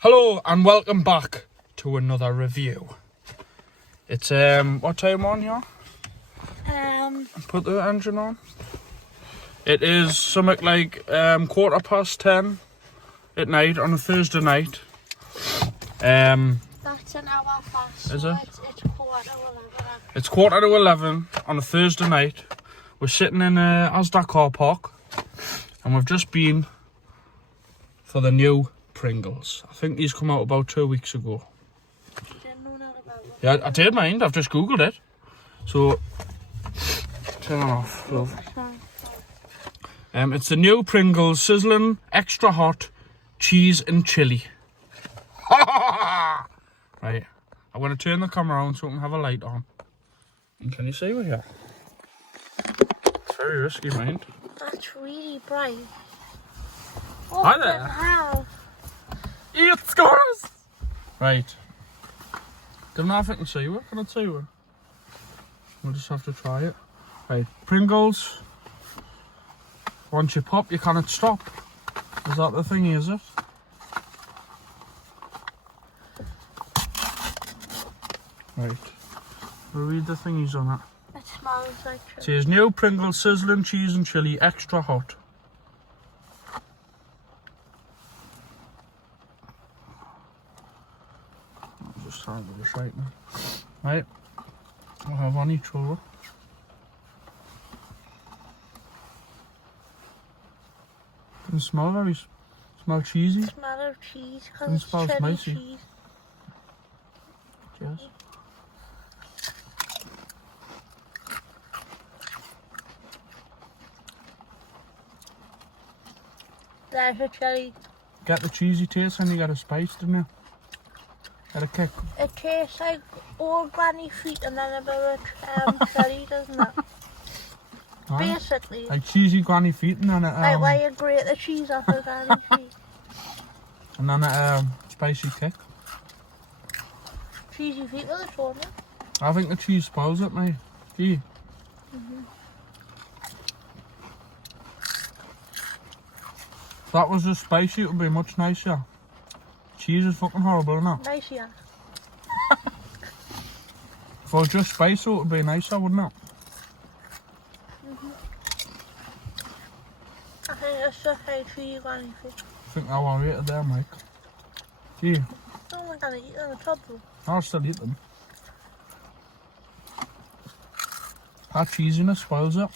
Hello and welcome back to another review. It's what time on here? Put the engine on. It is something like 10:15 at night on a Thursday night. That's an hour fast. Is it? It's 11:15. It's 11:15 on a Thursday night. We're sitting in Asda car park and we've just been for the new Pringles. I think these come out about 2 weeks ago. Didn't know that about them. Yeah, I did mind. I've just googled it. So turn it off, love. It's the new Pringles sizzl'n extra hot cheese and chili. Right, I'm going to turn the camera on so I can have a light on. And can you see we're here? It's very risky, mind. That's really bright. Hi there. Hell. Eat scores! Right. Don't know if I can see you. Can I see you? We'll just have to try it. Right, Pringles. Once you pop, you cannot stop. Is that the thingy, is it? Right. We'll read the thingies on it. It smells like It says new Pringles sizzling cheese and chili extra hot. I'll just try this right now. Right. I'll have on each roll. Doesn't smell very, smell cheesy. smell of cheese And because it smells it's chili spicy. cheese. Cheers. There's a chili. Get the cheesy taste and you get a spice, don't you? Get a kick. It tastes like old granny feet and then a bit of chili, doesn't it? Right? Basically. Like cheesy granny feet and then Like where you grate the cheese off of granny feet. and then a spicy kick. Cheesy feet with a phone. I think the cheese spoils it, mate. Gee. If that was just spicy, it would be much nicer. Cheese is fucking horrible, isn't it? Nice, yeah. If it was just spicy, it would be nicer, wouldn't it? I think it's just like cheesy granny feet. I think I will rate it there, Mike. Gee, Oh, I'm gonna eat it on the top though. I'll still eat them. That cheesiness spoils it.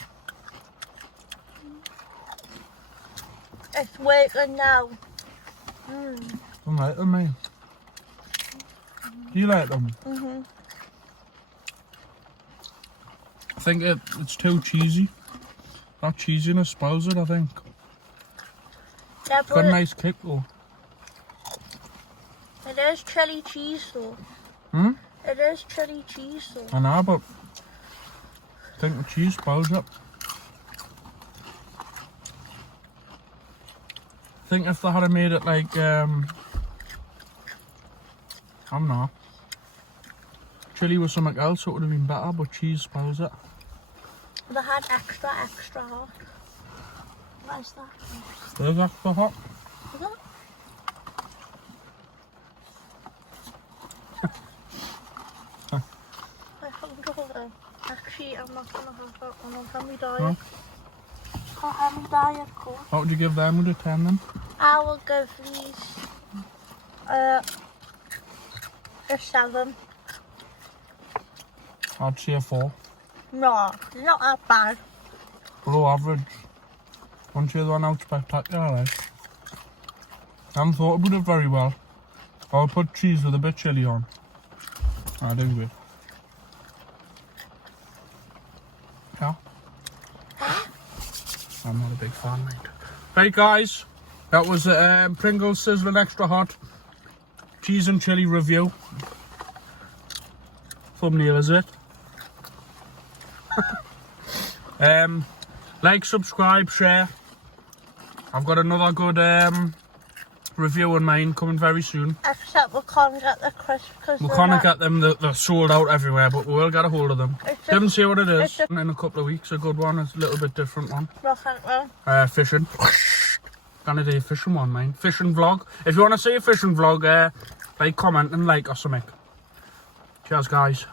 It's working now. I don't like them, mate. Do you like them? I think it's too cheesy. That cheesiness spoils it, I think. Yeah, It's got a but nice kick though. it is chili cheese though. Hmm? It is chili cheese though. I know, but I think the cheese spoils it. I think if they had made it like, I don't know, chili was something else, it would have been better, but cheese spoils it. They had extra hot. What is that? There's extra hot. Is it? I haven't got it. Actually, I'm not gonna have that one. I'll have me diet. Can't have me diet coke. What would you give them out of 10 then? I will give these a 7. I'd say a 4. No, not that bad. Below average. Once you're the one out spectacular, like. I haven't thought about it very well. I'll put cheese with a bit of chilli on. I do it. Yeah? I'm not a big fan, mate. Right, guys. That was Pringles sizzling extra hot cheese and chili review. Thumbnail, is it? Like, subscribe, share. I've got another good review in mind coming very soon. Except we can't get the crisp because We can't get them, they're sold out everywhere, but we will get a hold of them. Didn't see what it is in a couple of weeks. A good one, it's a little bit different one. Fishing. Gonna do a fishing one, mate. Fishing vlog. If you want to see a fishing vlog, like, comment and like or something. Cheers, guys.